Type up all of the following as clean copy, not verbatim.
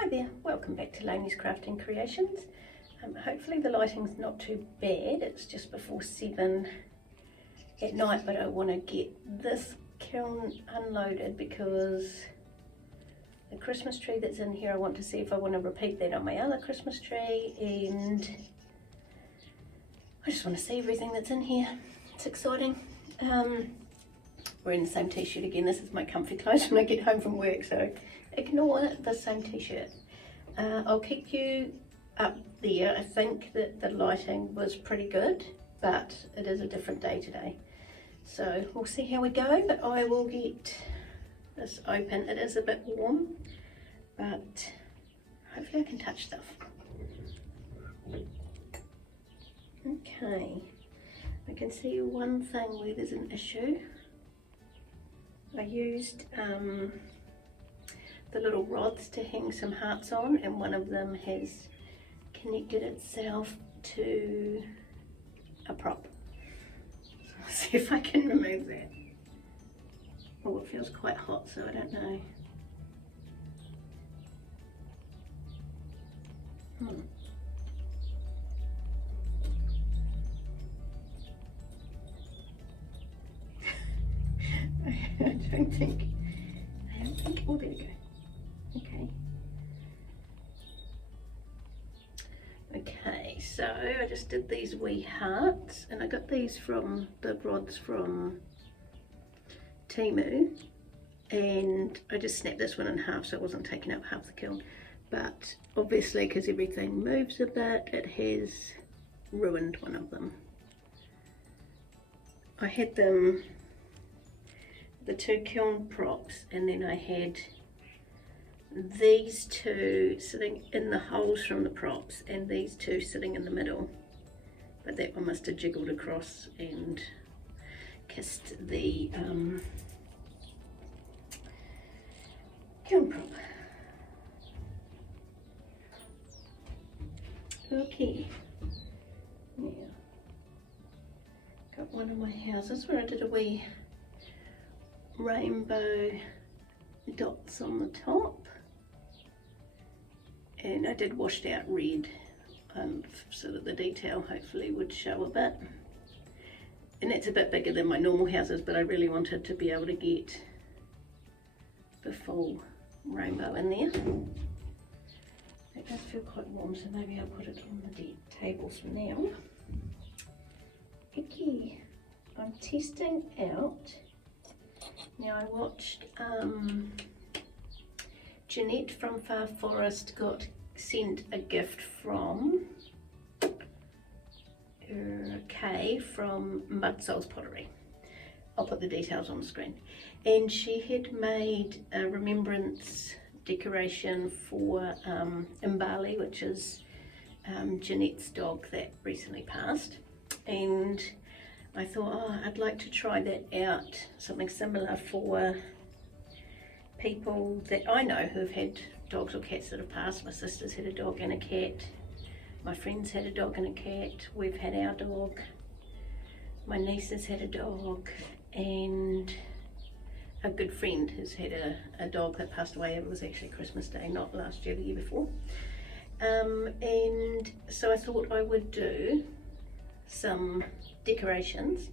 Hi there, welcome back to Lainey's Crafting Creations. Hopefully the lighting's not too bad, it's just before 7 at night, but I want to get this kiln unloaded because the Christmas tree that's in here, I want to see if I want to repeat that on my other Christmas tree, and I just want to see everything that's in here. It's exciting. Wearing the same t-shirt again. This is my comfy clothes when I get home from work, so ignore the same t-shirt. I'll keep you up there. I think that the lighting was pretty good, but it is a different day today. So we'll see how we go, but I will get this open. It is a bit warm, but hopefully I can touch stuff. Okay, I can see one thing where there's an issue. I used the little rods to hang some hearts on, and one of them has connected itself to a prop. I'll see if I can remove that. Oh, it feels quite hot, so I don't know. I don't think, oh, there we go. Okay, so I just did these wee hearts, and I got these from the rods from Temu, and I just snapped this one in half so it wasn't taking up half the kiln, but obviously because everything moves a bit, it has ruined one of them. I had them, the two kiln props, and then I had these two sitting in the holes from the props and these two sitting in the middle, but that one must have jiggled across and kissed the kiln prop. Okay, now got one of my houses where I did a wee rainbow dots on the top, and I did washed out red so that the detail hopefully would show a bit, and that's a bit bigger than my normal houses, but I really wanted to be able to get the full rainbow in there. It does feel quite warm, so maybe I'll put it on the tables for now. Okay, I'm testing out. Now I watched Jeanette from Far Forest got sent a gift from Kay from Mud Souls Pottery. I'll put the details on the screen. And she had made a remembrance decoration for Mbali, which is Jeanette's dog that recently passed. And I thought, oh, I'd like to try that out, something similar for people that I know who have had dogs or cats that have passed. My sister's had a dog and a cat, my friends had a dog and a cat, we've had our dog, my niece has had a dog, and a good friend has had a dog that passed away. It was actually Christmas Day, not last year, the year before. And so I thought I would do some decorations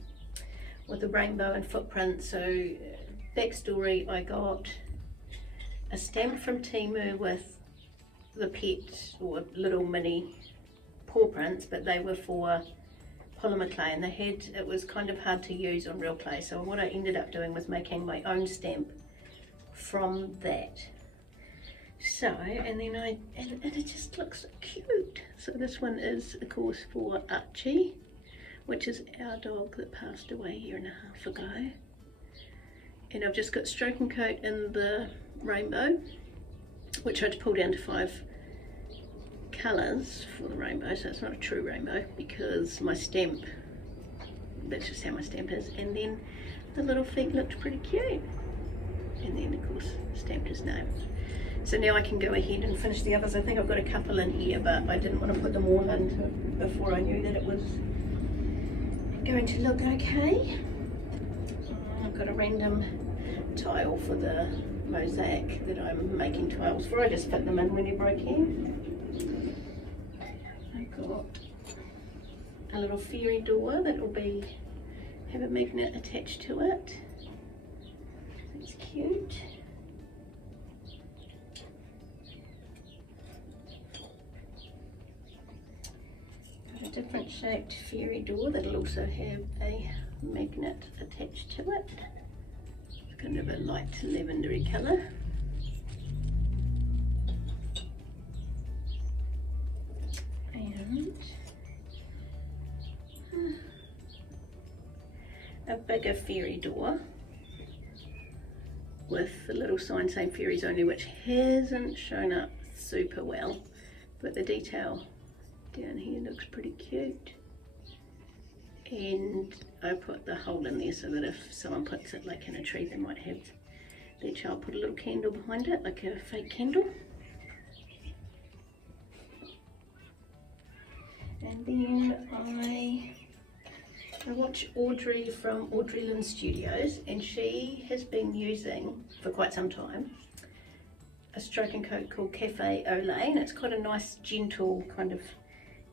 with a rainbow and footprint. So backstory, I got a stamp from Temu with the pet or little mini paw prints, but they were for polymer clay, and it was kind of hard to use on real clay, so what I ended up doing was making my own stamp from that. So, and then and it just looks so cute. So this one is of course for Archie, which is our dog that passed away a year and a half ago. And I've just got stroke and coat in the rainbow, which I had to pull down to 5 colours for the rainbow, so it's not a true rainbow because my stamp, that's just how my stamp is. And then the little feet looked pretty cute, and then of course stamped his name. So now I can go ahead and finish the others. I think I've got a couple in here, but I didn't want to put them all in before I knew that it was going to look okay. I've got a random tile for the mosaic that I'm making tiles for. I just fit them in whenever I can. I've got a little fairy door that will have a magnet attached to it. It's cute. Got a different shaped fairy door that'll also have a magnet attached to it. It's kind of a light lavendery colour. And a bigger fairy door with the little sign saying fairies only, which hasn't shown up super well, but the detail down here looks pretty cute. And I put the hole in there so that if someone puts it like in a tree, they might have their child put a little candle behind it, like a fake candle. And then I watch Audrey from Audrey Lynn Studios, and she has been using for quite some time a stroke and coat called Cafe au Lait, and it's quite a nice gentle kind of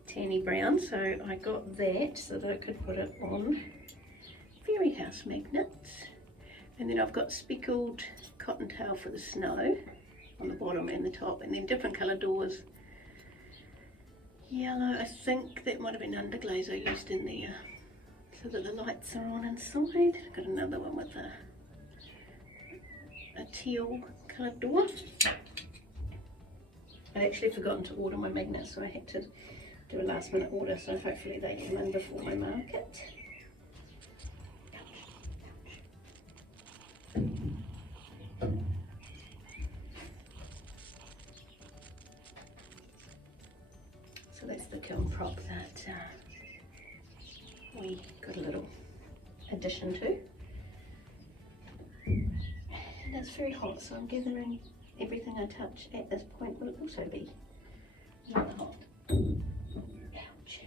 tanny brown, so I got that so that I could put it on fairy house magnets. And then I've got speckled cottontail for the snow on the bottom and the top, and then different colour doors. Yellow, I think that might have been underglaze I used in there so that the lights are on inside. I've got another one with a teal coloured door. I'd actually forgotten to order my magnets, so I had to do a last minute order, so hopefully they come in before my market. So that's the kiln prop that we got a little addition to. And it's very hot, so I'm gathering everything I touch at this point will also be not hot. Ouch.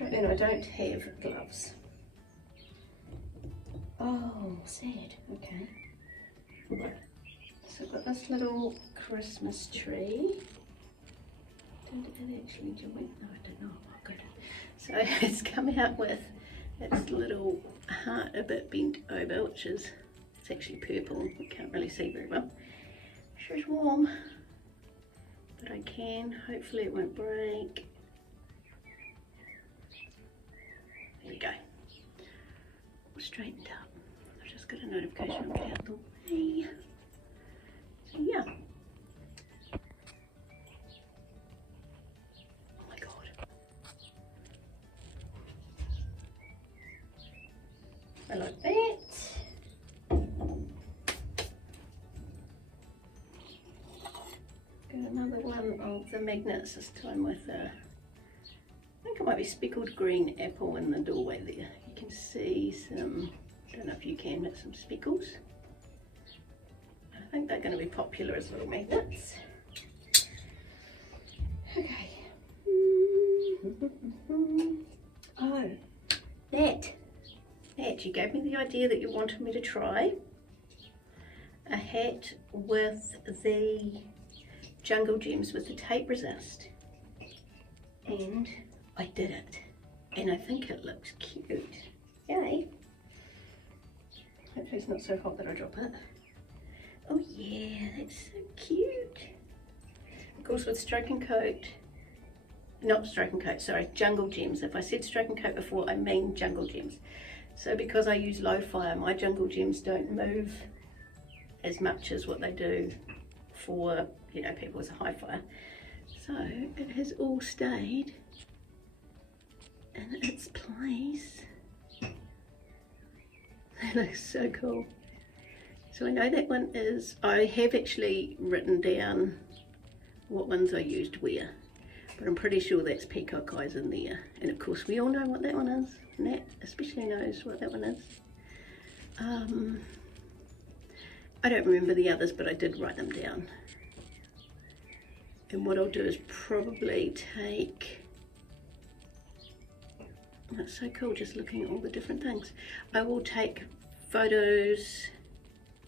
And I don't have gloves. Oh, sad. Okay. So I've got this little Christmas tree. Did it actually join? No, I don't know. Oh, good. So it's come out with its little heart a bit bent over, which is, it's actually purple. You can't really see very well. Sure, it's warm, but I can. Hopefully it won't break. There you go. All straightened up. I've just got a notification. I'll get out the way. So yeah. Oh my god. I like that. Got another one of the magnets, this time with I think it might be speckled green apple in the doorway there. You can see some, I don't know if you can, but some speckles. I think they're going to be popular as little magnets. Okay. Oh, that you gave me the idea that you wanted me to try a hat with the jungle gems with the tape resist, and I did it, and I think it looks cute. Yay. Hopefully it's not so hot that I drop it. Oh yeah, that's so cute. Of course with stroke and coat, not stroke and coat, sorry, jungle gems. If I said stroke and coat before, I mean jungle gems. So because I use low fire, my jungle gems don't move as much as what they do for, you know, people with a high fire. So it has all stayed in its place. That looks so cool. So I know that one is, I have actually written down what ones I used where, but I'm pretty sure that's peacock eyes in there. And of course we all know what that one is. Nat especially knows what that one is. I don't remember the others, but I did write them down. And what I'll do is probably take That's so cool, just looking at all the different things. I will take photos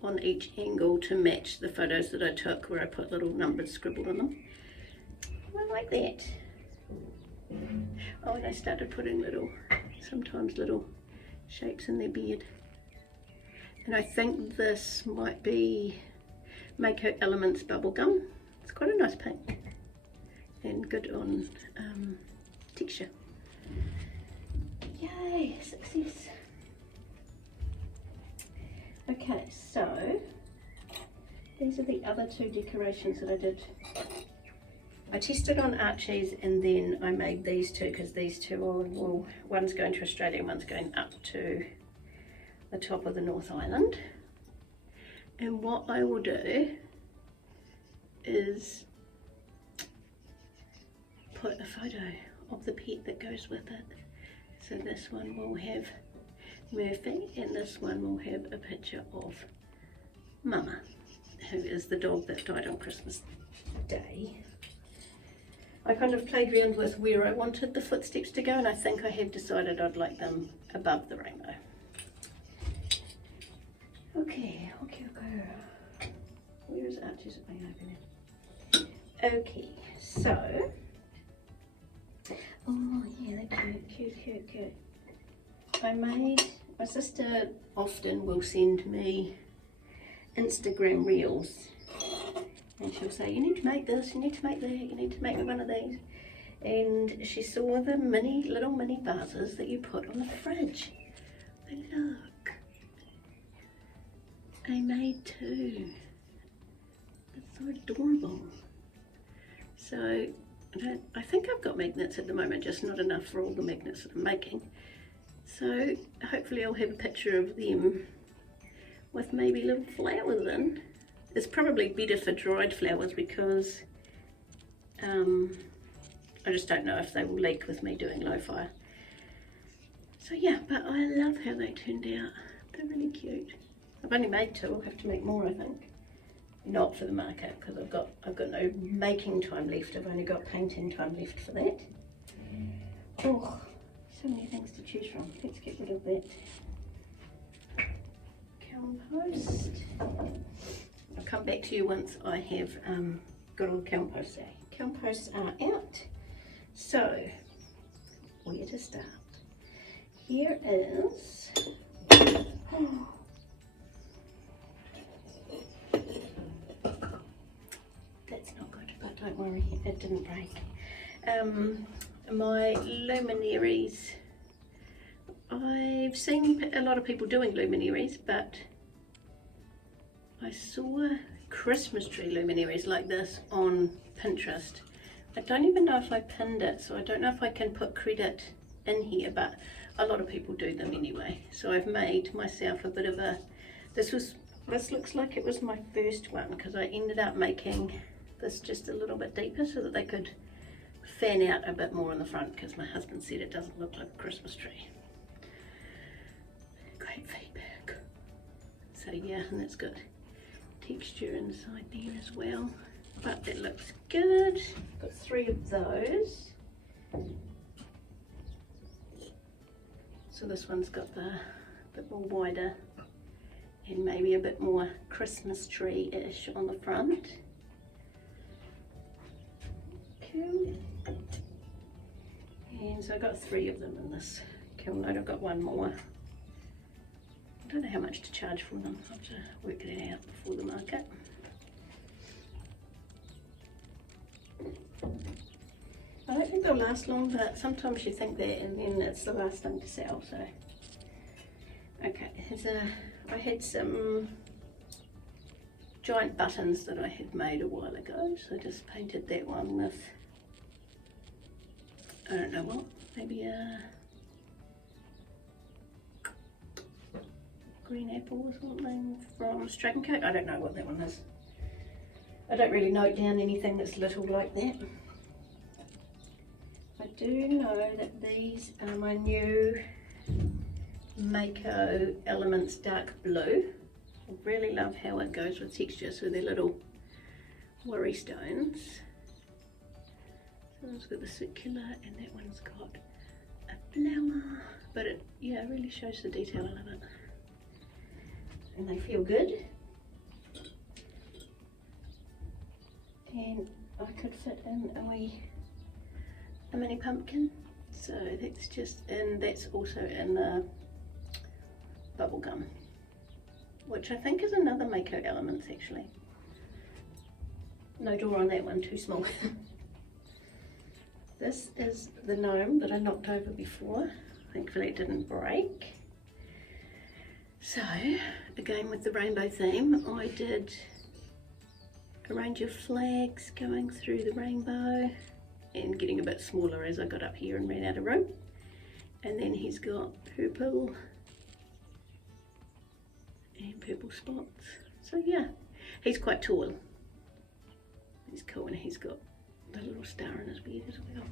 on each angle to match the photos that I took where I put little numbers scribbled on them. I like that. Oh, and I started putting sometimes little shapes in their beard. And I think this might be Mako Elements bubblegum. It's quite a nice pink and good on texture. Yay, success. Okay, so these are the other two decorations that I did. I tested on Archie's and then I made these two because these two are, well, one's going to Australia and one's going up to the top of the North Island. And what I will do is put a photo of the pet that goes with it. So this one will have Murphy and this one will have a picture of Mama, who is the dog that died on Christmas Day. I kind of played around with where I wanted the footsteps to go, and I think I have decided I'd like them above the rainbow. Okay. Where is Archie's opening? Okay, so, oh yeah, they're cute. My sister often will send me Instagram reels. And she'll say, you need to make this, you need to make that, you need to make me one of these. And she saw the little mini vases that you put on the fridge. And look, I made two. It's so adorable. So I think I've got magnets at the moment, just not enough for all the magnets that I'm making. So hopefully I'll have a picture of them with maybe little flowers in. It's probably better for dried flowers because I just don't know if they will leak with me doing low fire. So yeah, but I love how they turned out. They're really cute. I've only made two, I'll have to make more I think. Not for the market because I've got no making time left, I've only got painting time left for that. Oh, so many things to choose from. Let's get rid of that compost. I'll come back to you once I have got all the composts out. Composts are out. So, where to start? Here is, oh, that's not good, but don't worry, it didn't break. My Luminaries. I've seen a lot of people doing Luminaries, but I saw Christmas tree luminaries like this on Pinterest. I don't even know if I pinned it, so I don't know if I can put credit in here, but a lot of people do them anyway. So I've made myself a bit of a, this looks like it was my first one because I ended up making this just a little bit deeper so that they could fan out a bit more on the front because my husband said it doesn't look like a Christmas tree. Great feedback. So yeah, and that's good. Texture inside there as well, but it looks good. Got 3 of those. So this one's got the bit more wider and maybe a bit more Christmas tree-ish on the front. Cool. And so I got 3 of them in this kiln load. I've got one more. I don't know how much to charge for them. I'll have to work it out before the market. I don't think they'll last long, but sometimes you think that and then it's the last thing to sell, so. Okay, I had some giant buttons that I had made a while ago, so I just painted that one with, I don't know what, maybe a green apple or something from Dragon Coat. I don't know what that one is. I don't really note down anything that's little like that. I do know that these are my new Mako Elements Dark Blue. I really love how it goes with texture, so they're little worry stones. So one's got the circular and that one's got a flower, but it, yeah, really shows the detail. I love it. And they feel good. And I could fit in a mini pumpkin. So that's just in, that's also in the bubble gum, which I think is another Mako Elements actually. No door on that one, too small. This is the gnome that I knocked over before. Thankfully it didn't break. So, again with the rainbow theme, I did a range of flags going through the rainbow and getting a bit smaller as I got up here and ran out of room. And then he's got purple and purple spots. So yeah, he's quite tall. He's cool, and he's got the little star in his beard as well.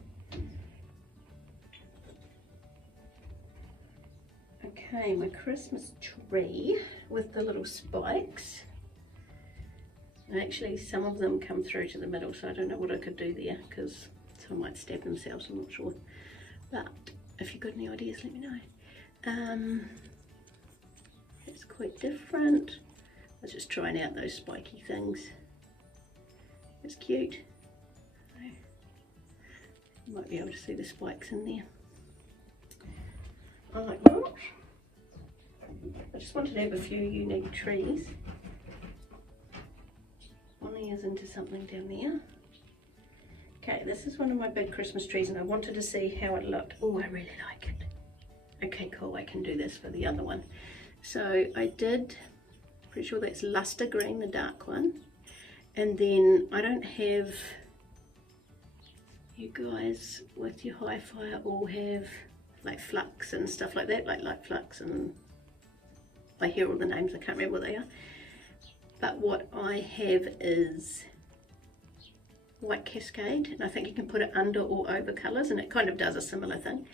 Okay, my Christmas tree with the little spikes. And actually some of them come through to the middle, so I don't know what I could do there, because someone might stab themselves, I'm not sure. But if you've got any ideas, let me know. It's quite different. I was just trying out those spiky things. It's cute. You might be able to see the spikes in there. I like that. I just wanted to have a few unique trees. One ears into something down there. Okay, this is one of my big Christmas trees, and I wanted to see how it looked. Oh, I really like it. Okay, cool, I can do this for the other one. So I did, pretty sure that's luster green, the dark one. And then I don't have, you guys with your hi-fi all have like flux and stuff like that, like light flux, and I hear all the names, I can't remember what they are. But what I have is white cascade, and I think you can put it under or over colours, and it kind of does a similar thing.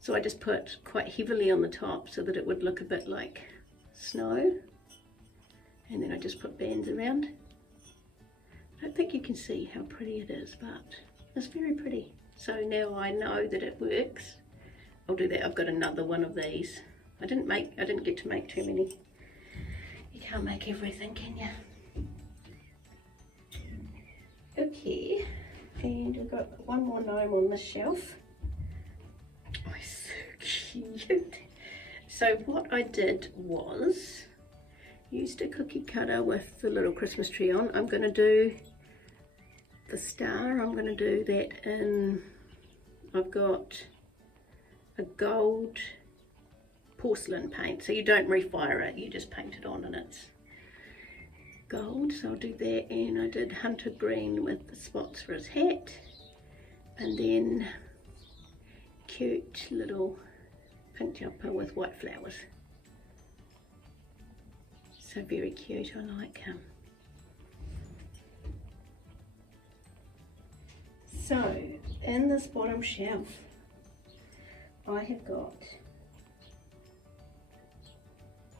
So I just put quite heavily on the top so that it would look a bit like snow, and then I just put bands around. I don't think you can see how pretty it is, but it's very pretty. So now I know that it works. I'll do that. I've got another one of these. I didn't get to make too many. You can't make everything, can you? Okay, and I've got one more gnome on the shelf. Oh, so cute. So what I did was used a cookie cutter with the little Christmas tree on. I'm going to do the star. I'm going to do that in, I've got a gold porcelain paint, so you don't refire it, you just paint it on and it's gold. So I'll do that, and I did hunter green with the spots for his hat, and then cute little pink jumper with white flowers. So very cute, I like him. So in this bottom shelf I have got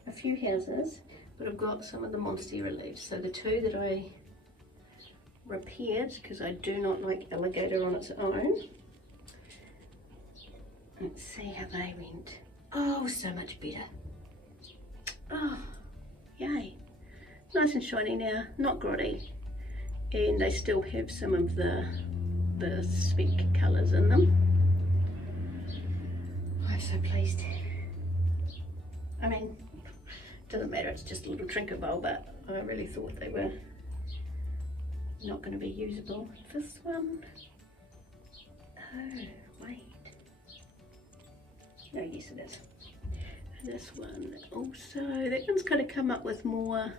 a few houses, but I've got some of the Monstera leaves. So the two that I repaired, because I do not like alligator on its own. Let's see how they went. Oh, so much better. Oh, yay. Nice and shiny now, not grotty. And they still have some of the speck colours in them. I'm so pleased. I mean, it doesn't matter, it's just a little trinket bowl, but I really thought they were not going to be usable. This one, oh wait, no, yes it is. And this one also, that one's kind of come up with more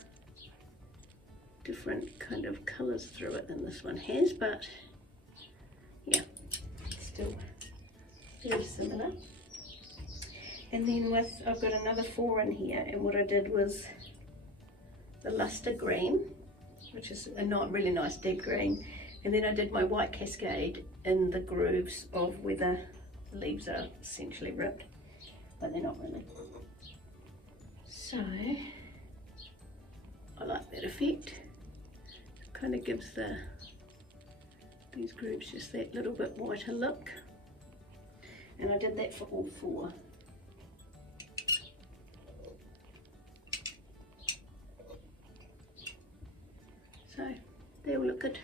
different kind of colours through it than this one has, but yeah, still very similar. And then I've got another 4 in here, and what I did was the luster green, which is a not really nice dead green, and then I did my white cascade in the grooves of where the leaves are essentially ripped, but they're not really. So I like that effect. It kind of gives these grooves just that little bit whiter look. And I did that for all 4. So they all look good.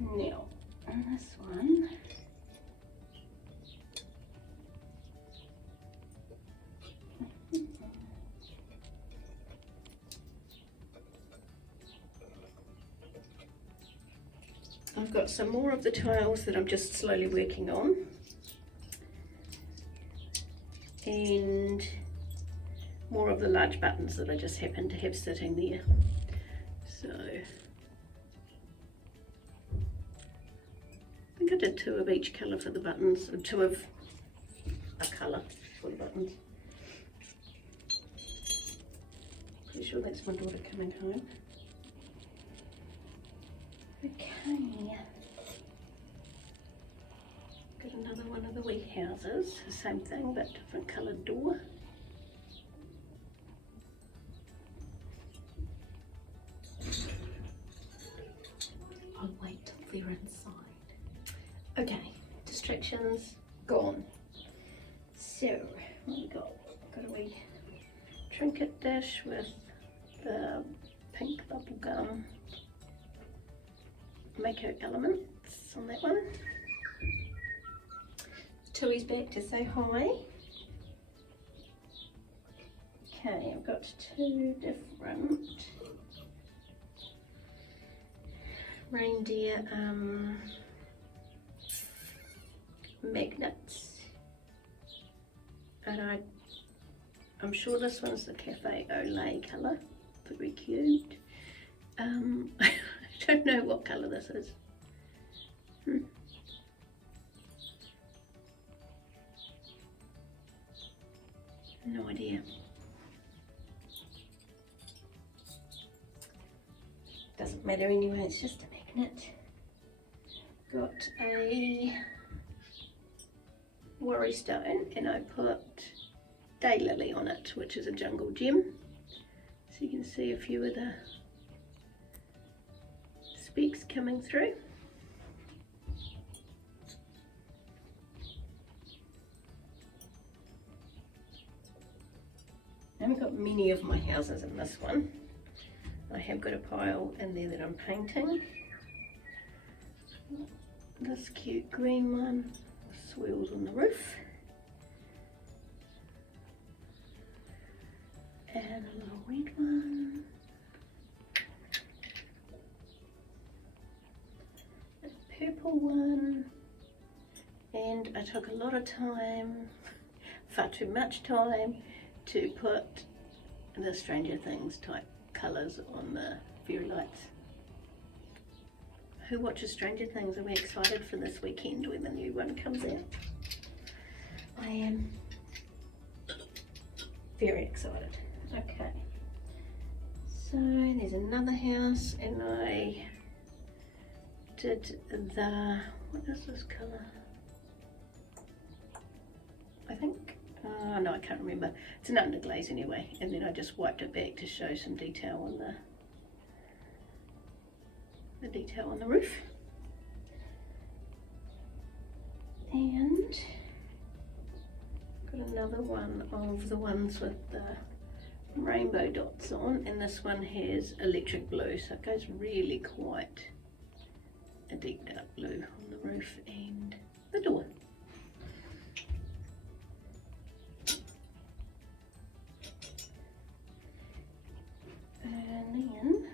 Now on this one, I've got some more of the tiles that I'm just slowly working on, and more of the large buttons that I just happen to have sitting there. So I think I did 2 of each colour for the buttons, or 2 of a colour for the buttons. Pretty sure that's my daughter coming home. Okay, got another one of the wee houses, same thing but different coloured door. I'll wait till they're inside. Okay, distractions gone. So what we got? Got a wee trinket dish with the pink bubble gum Mako elements on that one. Tui's back to say hi. Okay, I've got 2 different reindeer magnets, and I'm sure this one's the Cafe au lait colour, very cute. I don't know what colour this is. No idea. Doesn't matter anyway, it's just a magnet. Got a worry stone and I put daylily on it, which is a jungle gem. So you can see a few of the specks coming through. I haven't got many of my houses in this one. I have got a pile in there that I'm painting. This cute green one, swirls on the roof. And a little red one. A purple one. And I took a lot of time, far too much time, to put the Stranger Things type colours on the fairy lights. Who watches Stranger Things? Are we excited for this weekend when the new one comes out? I am very excited. Okay, so there's another house and I did the, what is this colour? I think, no, I can't remember. It's an underglaze anyway, and then I just wiped it back to show some detail on the detail on the roof. And got another one of the ones with the rainbow dots on, and this one has electric blue, so it goes really quite a deep dark blue on the roof and the door. And then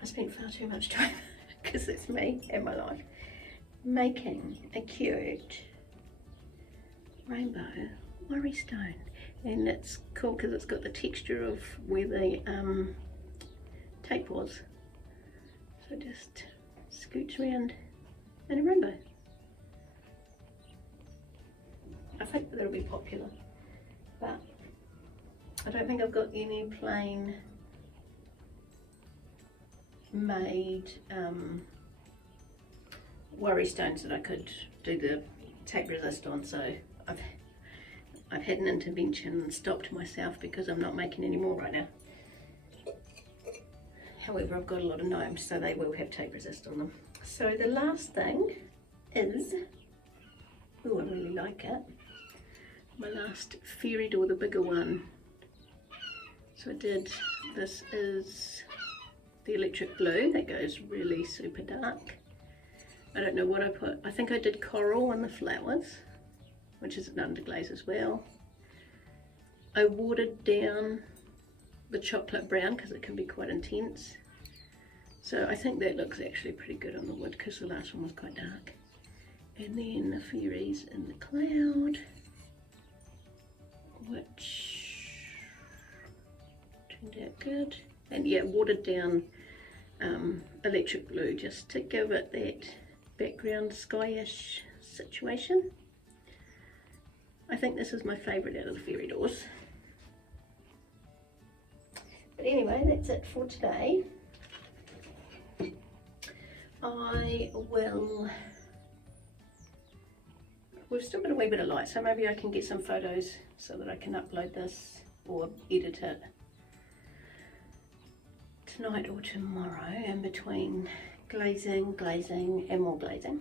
I spent far too much time, because it's me and my life, making a cute rainbow worry stone. And it's cool because it's got the texture of where the tape was. So just scooch around in a rainbow. I think that'll be popular, but I don't think I've got any plain made worry stones that I could do the tape resist on, so I've had an intervention and stopped myself because I'm not making any more right now. However, I've got a lot of gnomes, so they will have tape resist on them. So the last thing is, oh, I really like it, my last fairy door, the bigger one. So I did, this is the electric blue that goes really super dark. I don't know what I put. I think I did coral on the flowers, which is an underglaze as well. I watered down the chocolate brown because it can be quite intense. So I think that looks actually pretty good on the wood because the last one was quite dark. And then the fairies in the cloud, which turned out good. And yeah, watered down electric blue just to give it that background skyish situation. I think this is my favourite out of the fairy doors. But anyway, that's it for today. We've still got a wee bit of light, so maybe I can get some photos so that I can upload this or edit it tonight or tomorrow, in between glazing and more glazing.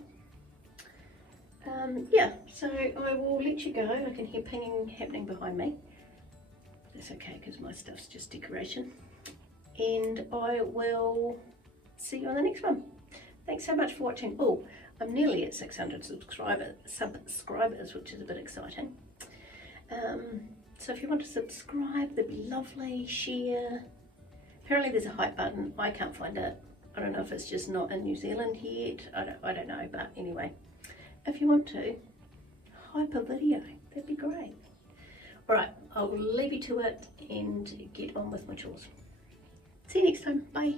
Yeah, so I will let you go. I can hear pinging happening behind me. That's okay because my stuff's just decoration. And I will see you on the next one. Thanks so much for watching. Oh, I'm nearly at 600 subscribers, which is a bit exciting. So if you want to subscribe, that'd be lovely. Share. Apparently there's a hype button. I can't find it. I don't know if it's just not in New Zealand yet. I don't know, but anyway, if you want to, hype a video. That'd be great. All right, I'll leave you to it and get on with my chores. See you next time. Bye.